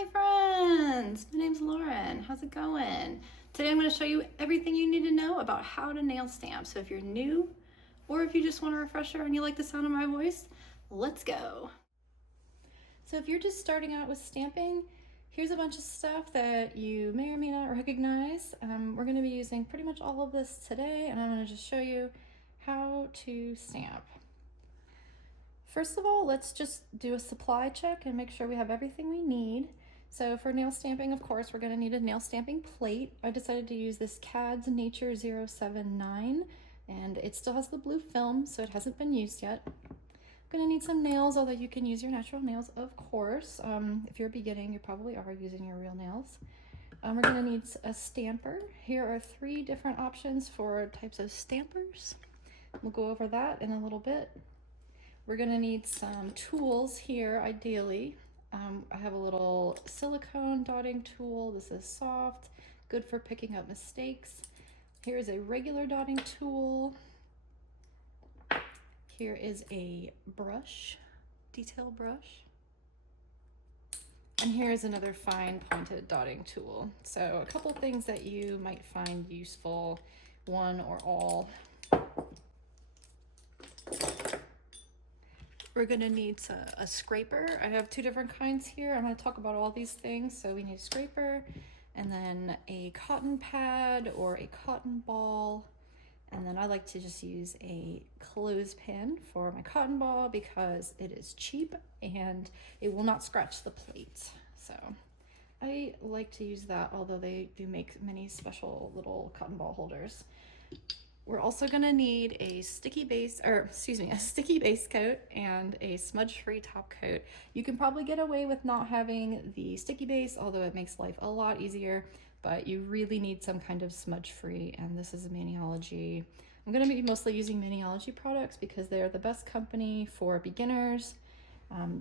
my friends! My name's Lauren. How's it going? Today I'm going to show you everything you need to know about how to nail stamp. So if you're new or if you just want a refresher and you like the sound of my voice, let's go. So if you're just starting out with stamping, here's a bunch of stuff that you may or may not recognize. We're going to be using pretty much all of this today, and I'm going to just show you how to stamp. First of all, let's just do a supply check and make sure we have everything we need. So for nail stamping, of course, we're going to need a nail stamping plate. I decided to use this CAD's Nature 079, and it still has the blue film, so it hasn't been used yet. I'm going to need some nails, although you can use your natural nails, of course. If you're beginning, you probably are using your real nails. We're going to need a stamper. Here are 3 different options for types of stampers. We'll go over that in a little bit. We're going to need some tools here, ideally. I have a little silicone dotting tool. This is soft, good for picking up mistakes. Here's a regular dotting tool. Here is a brush, detail brush. And here's another fine pointed dotting tool. So a couple things that you might find useful, one or all. We're going to need a scraper. I have 2 different kinds here. I'm going to talk about all these things. So we need a scraper, and then a cotton pad or a cotton ball. And then I like to just use a clothespin for my cotton ball because it is cheap and it will not scratch the plate. So I like to use that, although they do make many special little cotton ball holders. We're also going to need a sticky base coat and a smudge-free top coat. You can probably get away with not having the sticky base, although it makes life a lot easier, but you really need some kind of smudge-free, and this is a Maniology. I'm going to be mostly using Maniology products because they're the best company for beginners,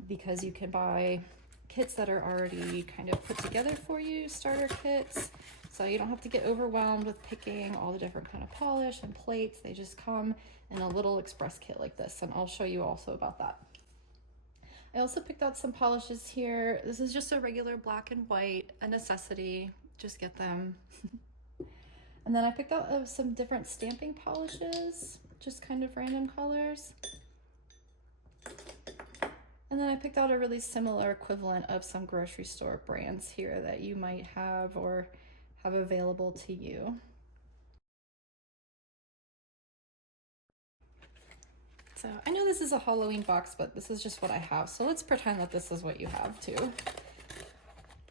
because you can buy kits that are already kind of put together for you, starter kits. So you don't have to get overwhelmed with picking all the different kind of polish and plates. They just come in a little express kit like this, and I'll show you also about that. I also picked out some polishes here. This is just a regular black and white, a necessity, just get them. And then I picked out some different stamping polishes, just kind of random colors. And then I picked out a really similar equivalent of some grocery store brands here that you might have or have available to you. So I know this is a Halloween box, but this is just what I have. So let's pretend that this is what you have too.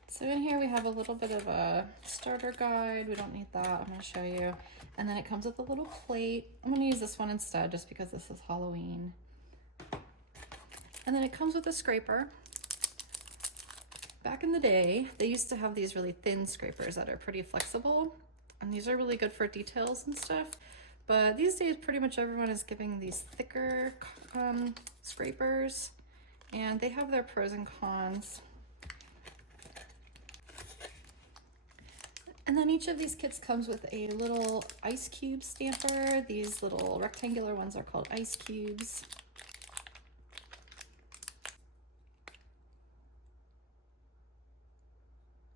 So in here we have a little bit of a starter guide. We don't need that, I'm gonna show you. And then it comes with a little plate. I'm gonna use this one instead just because this is Halloween. And then it comes with a scraper. Back in the day, they used to have these really thin scrapers that are pretty flexible, and these are really good for details and stuff. But these days, pretty much everyone is giving these thicker scrapers, and they have their pros and cons. And then each of these kits comes with a little ice cube stamper. These little rectangular ones are called ice cubes.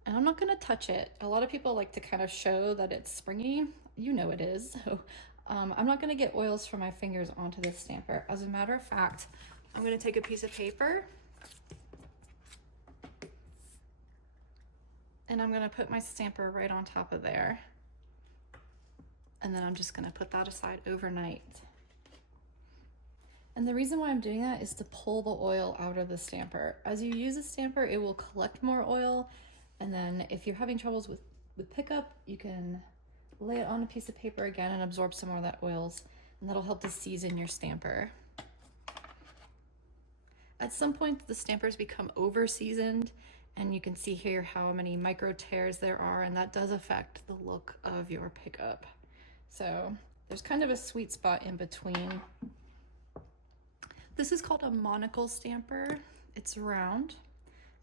And I'm not gonna touch it. A lot of people like to kind of show that it's springy. You know it is. So I'm not gonna get oils from my fingers onto this stamper. As a matter of fact, I'm gonna take a piece of paper and I'm gonna put my stamper right on top of there. And then I'm just gonna put that aside overnight. And the reason why I'm doing that is to pull the oil out of the stamper. As you use a stamper, it will collect more oil. And then if you're having troubles with pickup, you can lay it on a piece of paper again and absorb some more of that oils, and that'll help to season your stamper. At some point, the stampers become over seasoned, and you can see here how many micro tears there are, and that does affect the look of your pickup. So there's kind of a sweet spot in between. This is called a monocle stamper. It's round,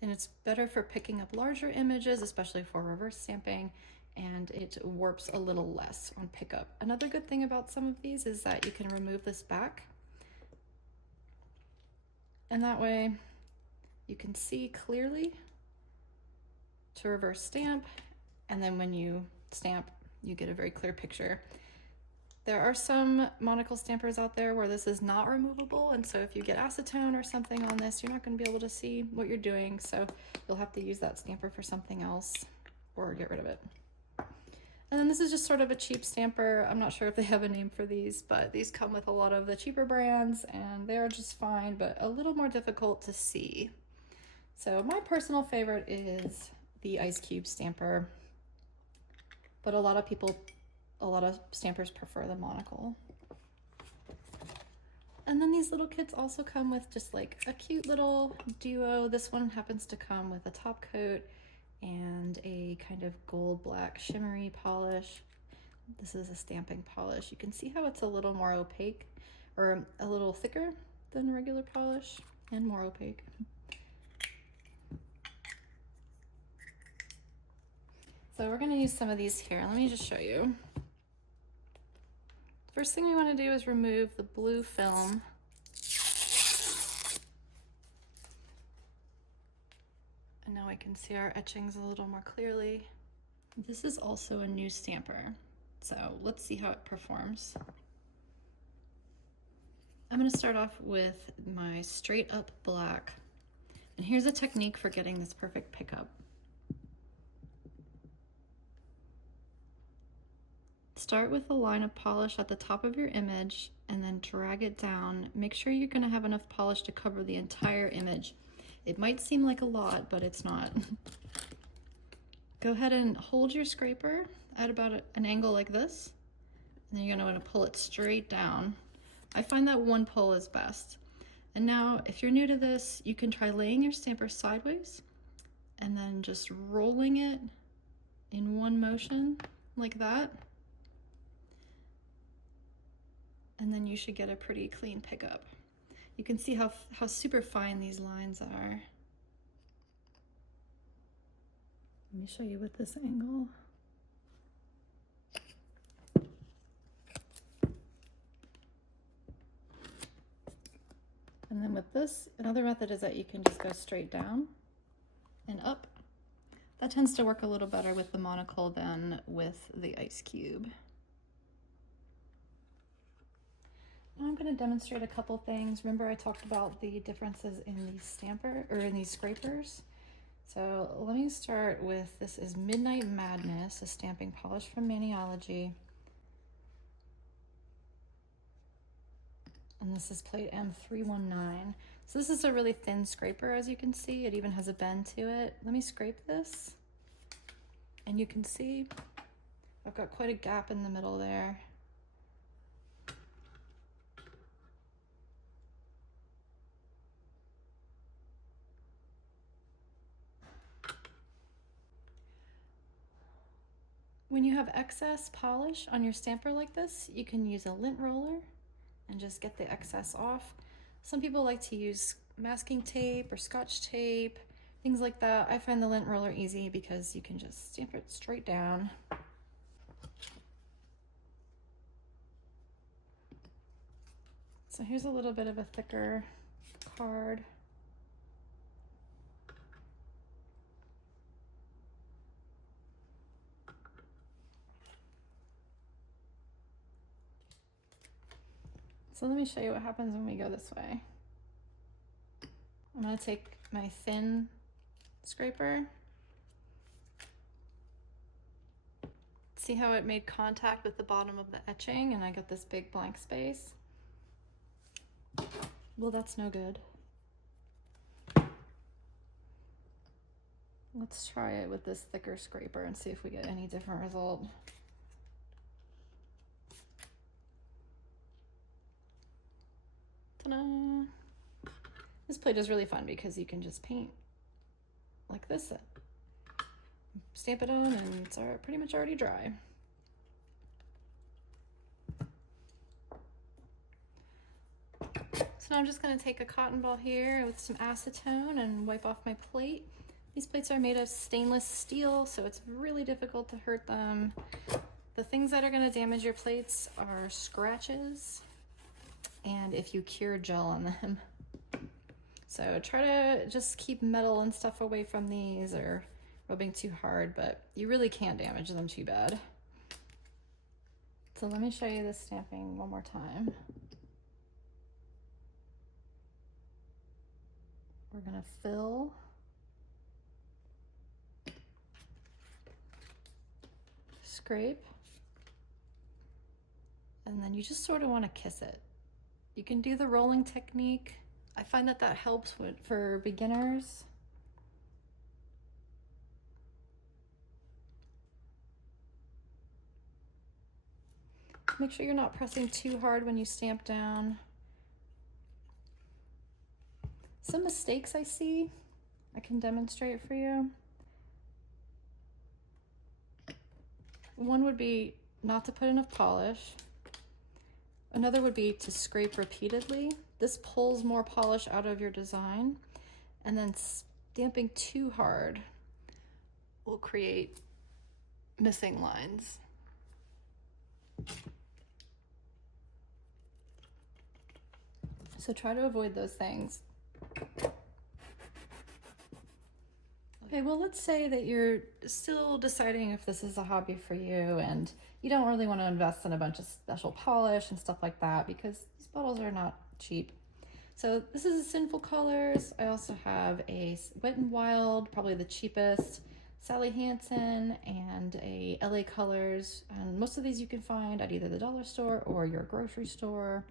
and it's better for picking up larger images, especially for reverse stamping, and it warps a little less on pickup. Another good thing about some of these is that you can remove this back, and that way you can see clearly to reverse stamp, and then when you stamp, you get a very clear picture. There are some monocle stampers out there where this is not removable, and so if you get acetone or something on this, you're not going to be able to see what you're doing, so you'll have to use that stamper for something else or get rid of it. And then this is just sort of a cheap stamper. I'm not sure if they have a name for these, but these come with a lot of the cheaper brands, and they're just fine, but a little more difficult to see. So my personal favorite is the Ice Cube stamper, but a lot of stampers prefer the monocle. And then these little kits also come with just like a cute little duo. This one happens to come with a top coat and a kind of gold black shimmery polish. This is a stamping polish. You can see how it's a little more opaque, or a little thicker than regular polish and more opaque. So we're going to use some of these here. Let me just show you. First thing we want to do is remove the blue film. And now I can see our etchings a little more clearly. This is also a new stamper, so let's see how it performs. I'm going to start off with my straight up black. And here's a technique for getting this perfect pickup. Start with a line of polish at the top of your image and then drag it down. Make sure you're going to have enough polish to cover the entire image. It might seem like a lot, but it's not. Go ahead and hold your scraper at about an angle like this, and then you're going to want to pull it straight down. I find that one pull is best. And now, if you're new to this, you can try laying your stamper sideways and then just rolling it in one motion like that. And then you should get a pretty clean pickup. You can see how super fine these lines are. Let me show you with this angle. And then with this, another method is that you can just go straight down and up. That tends to work a little better with the monocle than with the Ice Cube. Now I'm going to demonstrate a couple things. Remember I talked about the differences in these scrapers. So let me start with, this is Midnight Madness, a stamping polish from Maniology. And this is plate M319. So this is a really thin scraper, as you can see. It even has a bend to it. Let me scrape this. And you can see I've got quite a gap in the middle there. When you have excess polish on your stamper like this, you can use a lint roller and just get the excess off. Some people like to use masking tape or scotch tape, things like that. I find the lint roller easy because you can just stamp it straight down. So here's a little bit of a thicker card. So let me show you what happens when we go this way. I'm going to take my thin scraper. See how it made contact with the bottom of the etching and I got this big blank space? Well, that's no good. Let's try it with this thicker scraper and see if we get any different result. Ta-da! This plate is really fun because you can just paint like this, stamp it on, and it's pretty much already dry. So now I'm just going to take a cotton ball here with some acetone and wipe off my plate. These plates are made of stainless steel, so it's really difficult to hurt them. The things that are going to damage your plates are scratches and if you cure gel on them. So try to just keep metal and stuff away from these, or rubbing too hard, but you really can't damage them too bad. So let me show you this stamping one more time. We're gonna fill, scrape, and then you just sort of want to kiss it. You can do the rolling technique. I find that that helps for beginners. Make sure you're not pressing too hard when you stamp down. Some mistakes I see, I can demonstrate for you. One would be not to put enough polish. Another would be to scrape repeatedly. This pulls more polish out of your design, and then stamping too hard will create missing lines. So try to avoid those things. Okay, well, let's say that you're still deciding if this is a hobby for you and you don't really want to invest in a bunch of special polish and stuff like that because these bottles are not cheap. So this is a Sinful Colors. I also have a Wet n Wild, probably the cheapest, Sally Hansen, and a LA Colors. And most of these you can find at either the dollar store or your grocery store,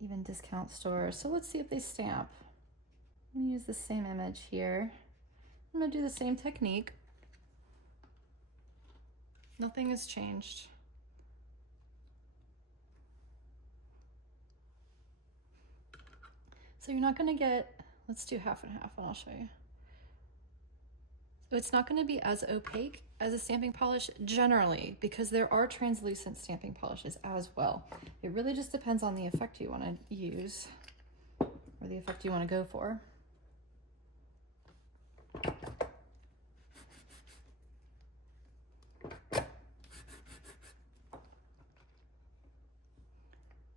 even discount stores. So let's see if they stamp. Let me use the same image here. I'm gonna do the same technique. Nothing has changed. So you're not gonna get, let's do half and half and I'll show you. So it's not gonna be as opaque as a stamping polish generally because there are translucent stamping polishes as well. It really just depends on the effect you wanna use or the effect you wanna go for.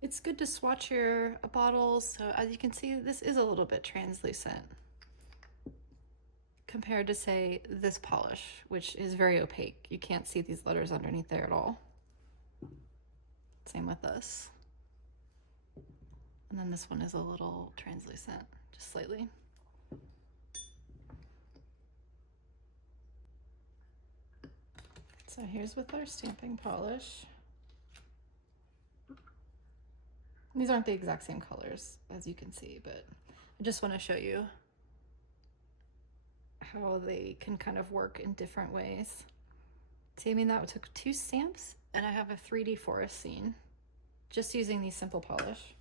It's good to swatch your bottles. So as you can see, this is a little bit translucent compared to, say, this polish, which is very opaque. You can't see these letters underneath there at all. Same with this. And then this one is a little translucent, just slightly. So here's with our stamping polish. These aren't the exact same colors as you can see, but I just want to show you how they can kind of work in different ways. See, I mean, that took 2 stamps and I have a 3D forest scene just using these simple polish.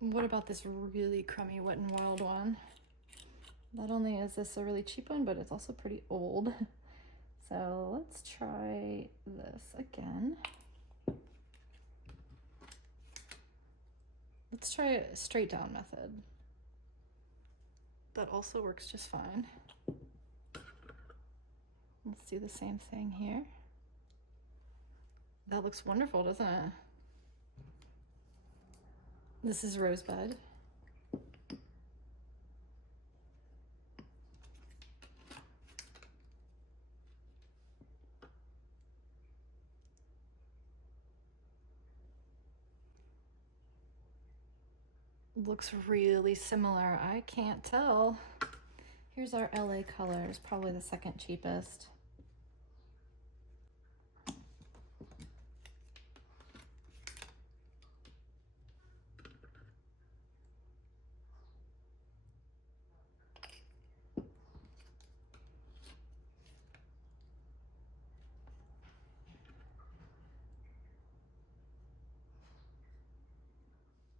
What about this really crummy Wet n Wild one? Not only is this a really cheap one, but it's also pretty old. So let's try this again. Let's try a straight down method. That also works just fine. Let's do the same thing here. That looks wonderful, doesn't it? This is Rosebud. Looks really similar. I can't tell. Here's our LA Colors, probably the second cheapest.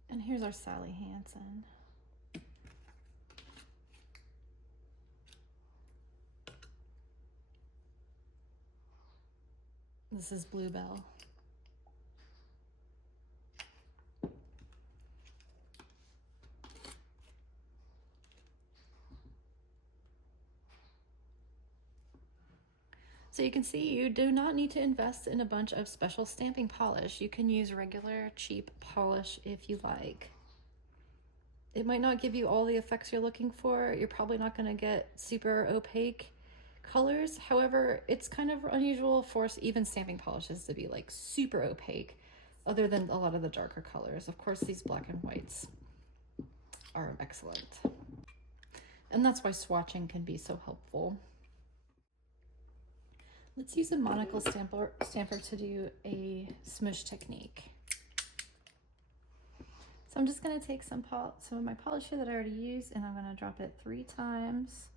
And here's our Sally Hansen. This is Bluebell. So you can see you do not need to invest in a bunch of special stamping polish. You can use regular cheap polish if you like. It might not give you all the effects you're looking for. You're probably not going to get super opaque colors. However, it's kind of unusual for even stamping polishes to be like super opaque, other than a lot of the darker colors. Of course, these black and whites are excellent. And that's why swatching can be so helpful. Let's use a monocle stamper to do a smush technique. So I'm just going to take some of my polish here that I already used, and I'm going to drop it 3 times.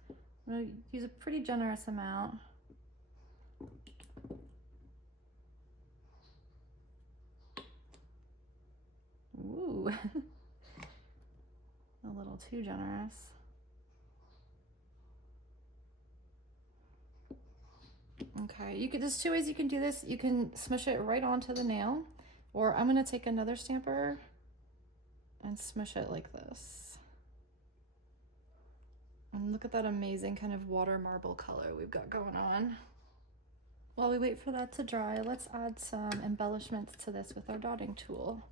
I'm going to use a pretty generous amount. Ooh, a little too generous. Okay, there's 2 ways you can do this. You can smush it right onto the nail, or I'm going to take another stamper and smush it like this. And look at that amazing kind of water marble color we've got going on. While we wait for that to dry, let's add some embellishments to this with our dotting tool.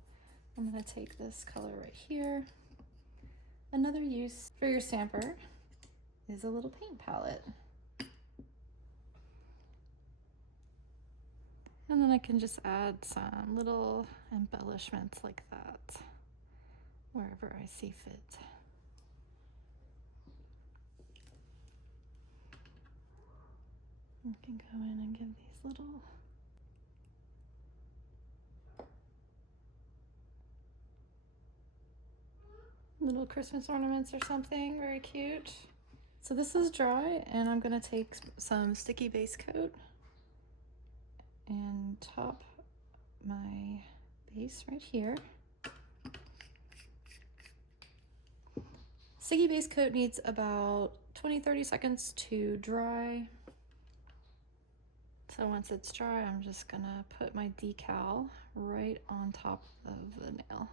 I'm going to take this color right here. Another use for your stamper is a little paint palette. And then I can just add some little embellishments like that, wherever I see fit. I can go in and give these little Christmas ornaments or something, very cute. So this is dry, and I'm gonna take some sticky base coat and top my base right here. Sticky base coat needs about 20-30 seconds to dry. So once it's dry, I'm just gonna put my decal right on top of the nail.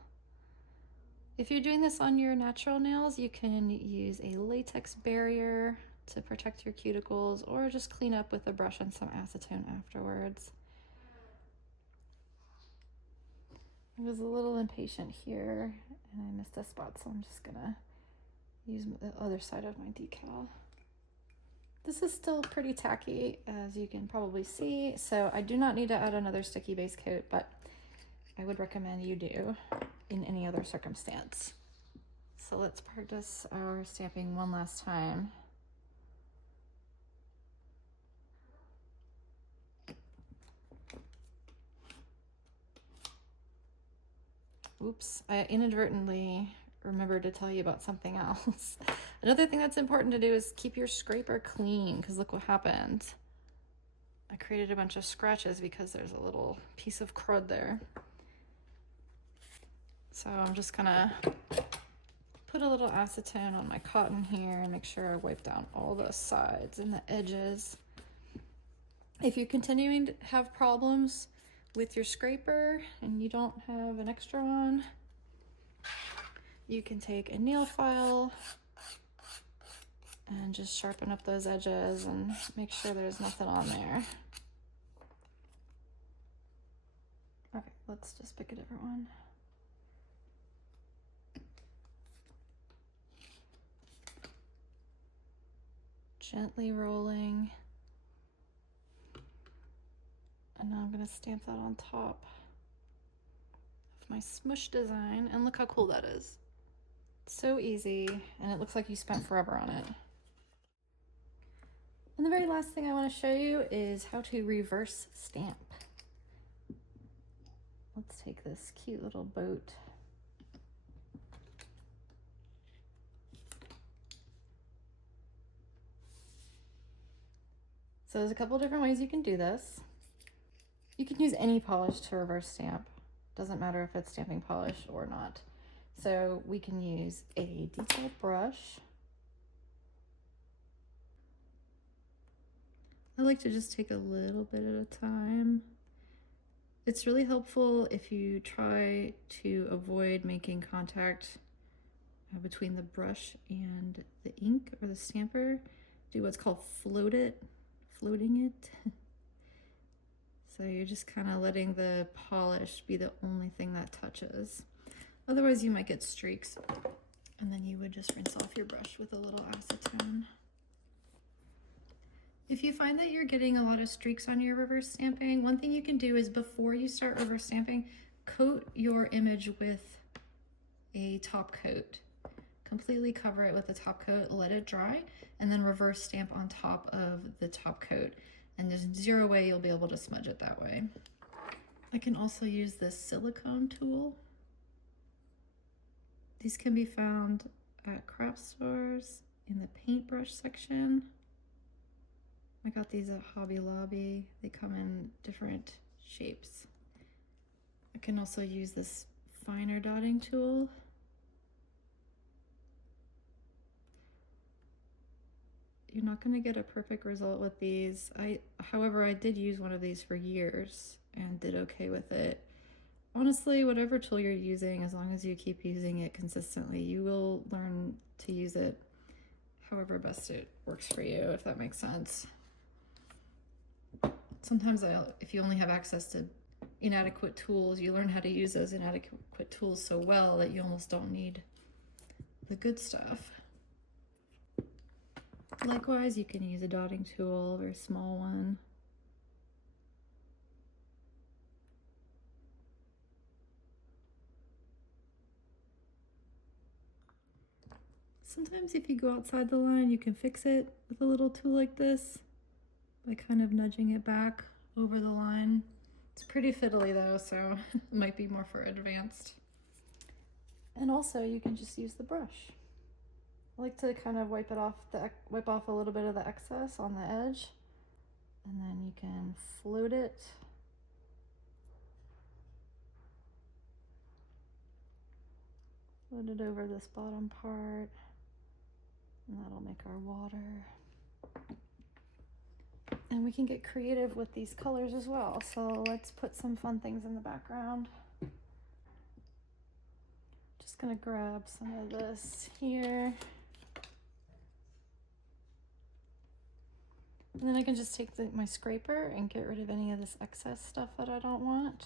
If you're doing this on your natural nails, you can use a latex barrier to protect your cuticles, or just clean up with a brush and some acetone afterwards. I was a little impatient here and I missed a spot, so I'm just gonna use the other side of my decal. This is still pretty tacky, as you can probably see, so I do not need to add another sticky base coat, but I would recommend you do in any other circumstance. So let's practice our stamping one last time. Oops, I inadvertently remembered to tell you about something else. Another thing that's important to do is keep your scraper clean, because look what happened. I created a bunch of scratches because there's a little piece of crud there. So I'm just gonna put a little acetone on my cotton here and make sure I wipe down all the sides and the edges. If you're continuing to have problems with your scraper and you don't have an extra one, you can take a nail file and just sharpen up those edges and make sure there's nothing on there. All right, let's just pick a different one. Gently rolling. And now I'm gonna stamp that on top of my smush design, and look how cool that is. So easy, and it looks like you spent forever on it. And the very last thing I want to show you is how to reverse stamp. Let's take this cute little boat. So there's a couple different ways you can do this. You can use any polish to reverse stamp. Doesn't matter if it's stamping polish or not. So we can use a detail brush. I like to just take a little bit at a time. It's really helpful if you try to avoid making contact between the brush and the ink or the stamper. Do what's called floating it. So you're just kind of letting the polish be the only thing that touches. Otherwise you might get streaks. And then you would just rinse off your brush with a little acetone. If you find that you're getting a lot of streaks on your reverse stamping, one thing you can do is before you start reverse stamping, coat your image with a top coat. Completely cover it with a top coat, let it dry, and then reverse stamp on top of the top coat. And there's zero way you'll be able to smudge it that way. I can also use this silicone tool. These can be found at craft stores in the paintbrush section. I got these at Hobby Lobby. They come in different shapes. I can also use this finer dotting tool. You're not going to get a perfect result with these. However, I did use one of these for years and did okay with it. Honestly, whatever tool you're using, as long as you keep using it consistently, you will learn to use it however best it works for you, if that makes sense. Sometimes if you only have access to inadequate tools, you learn how to use those inadequate tools so well that you almost don't need the good stuff. Likewise, you can use a dotting tool, a very small one. Sometimes if you go outside the line, you can fix it with a little tool like this by kind of nudging it back over the line. It's pretty fiddly though, so it might be more for advanced. And also you can just use the brush. I like to kind of wipe off a little bit of the excess on the edge, and then you can float it. Float it over this bottom part, and that'll make our water. And we can get creative with these colors as well. So let's put some fun things in the background. Just gonna grab some of this here. And then I can just take my scraper and get rid of any of this excess stuff that I don't want.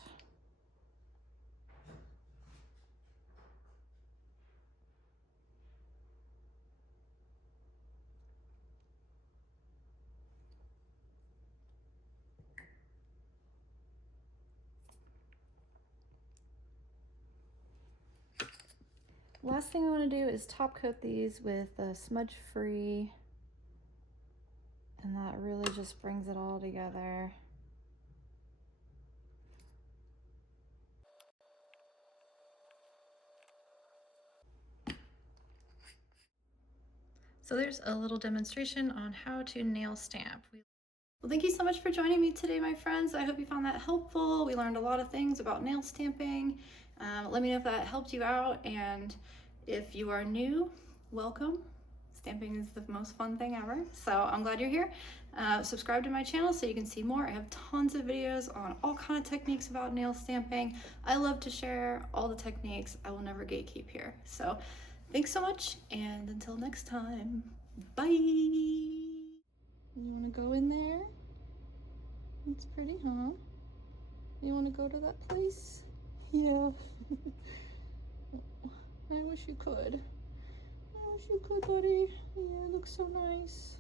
Last thing I want to do is top coat these with a smudge free, and that really just brings it all together. So there's a little demonstration on how to nail stamp. Well, thank you so much for joining me today, my friends. I hope you found that helpful. We learned a lot of things about nail stamping. Let me know if that helped you out, and if you are new, welcome. Stamping is the most fun thing ever, so I'm glad you're here. Subscribe to my channel so you can see more. I have tons of videos on all kinds of techniques about nail stamping. I love to share all the techniques. I will never gatekeep here. So thanks so much, and until next time, bye. You want to go in there? It's pretty, huh? You want to go to that place? Yeah. I wish you could. I wish you could, buddy. Yeah, it looks so nice.